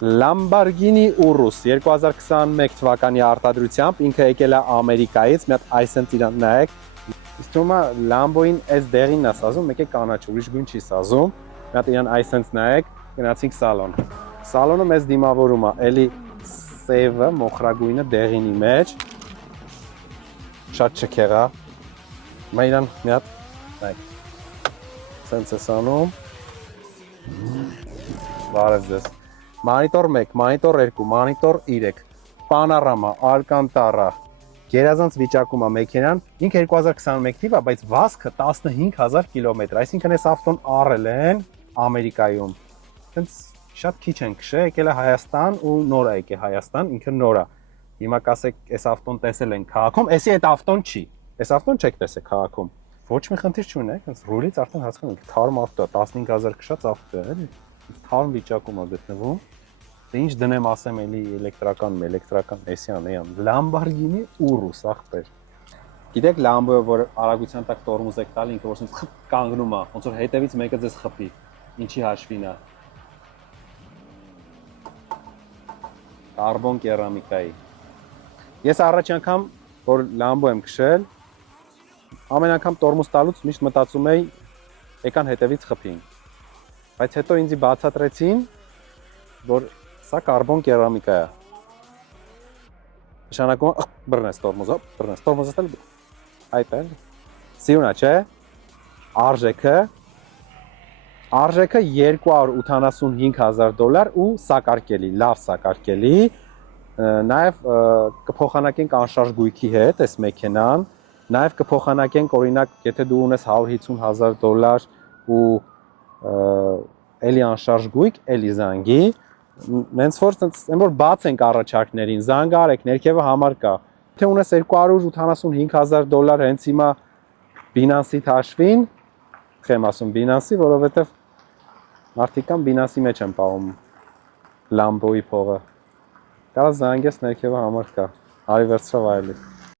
Lamborghini Urus 2021 թվականի արտադրությամբ ինքը եկել է Ամերիկայից, մի հատ այսենց իրան նայեք։ Իսկ թվում է Lambo-ին այս դեղինն է սազում, մեկ է կանաչ, ուրիշ գույն չի սազում։ Մի հատ իրան այսենց նայեք, գնացինք սալոն։ Սալոնը մեզ դիմավորում է, էլի սևը, մոխրագույնը դեղինի մեջ։ Շատ չքեղ է։ Մա իրան մի հատ նայեք։ Սենց է սանում։ Բարև ձեզ։ Մոնիտոր 1, մոնիտոր 2, մոնիտոր 3, պանորամա, ալկանտարա, գերազանց վիճակում է մեքենան, ինքը 2021 թիվ է, բայց վազքը 15000 կիլոմետր, այսինքն այս ավտոն առել են Ամերիկայում, հենց շատ քիչ են քշել, եկել է Հայաստան ու նոր է եկել Հայաստան, ինքը նոր է, հիմա կասեք այս ավտոն տեսել են քաղաքում, էսի այդ ավտոն չի, այս ավտոն չեք տեսել քաղաքում, ոչ մի խնդիր չունեք, հենց ռուլից արդեն հասկանում եք, թարմ ավտո է, 15000 քշած ավտո է, թարմ վիճակում է գտնվում։ Դե ինչ դնեմ ասեմ էլի էլեկտրական էսյան էան Lamborghini Urus ախպեր։ Գիտեք Lambo-ը որ արագության տակ տորմուզ եք տալ ինքը որ ասես կանգնում է, ոնց որ հետևից մեկը ձեզ խփի։ Ինչի հաշվին է։ Կարբոն կերամիկայի։ Ես առաջ անգամ որ Lambo եմ քշել, ամեն անգամ տորմուզ տալուց միշտ մտածում էի եկան հետևից խփին։ Բայց հետո ինձ բացատրեցին, որ սա կարբոն կերամիկա է։ Նշանակում է բռնես տորմուզը տալ այդ է։ Սիրունա չէ։ Արժեքը 285000 $ու սակարկելի, լավ սակարկելի։ Նաև կփոխանակենք անշարժ գույքի հետ այս մեքենան։ Նաև կփոխանակենք օրինակ, եթե դու ունես $150000 ու էլի անշարժ գույք, էլի զանգի, նենց որ այն որ բաց ենք առաջարկներին, զանգ արեք, ներքևը համար կա։ Թե ունես $285000 հենց հիմա Binance-ի հաշվին, խեմ ասում Binance-ի, որովհետև մարդիկ կան Binance-ի մեջ են պահում Lambo-ի փողը։ Կարա զանգես, ներքևը համար կա։ Արի վերցրավ այլի։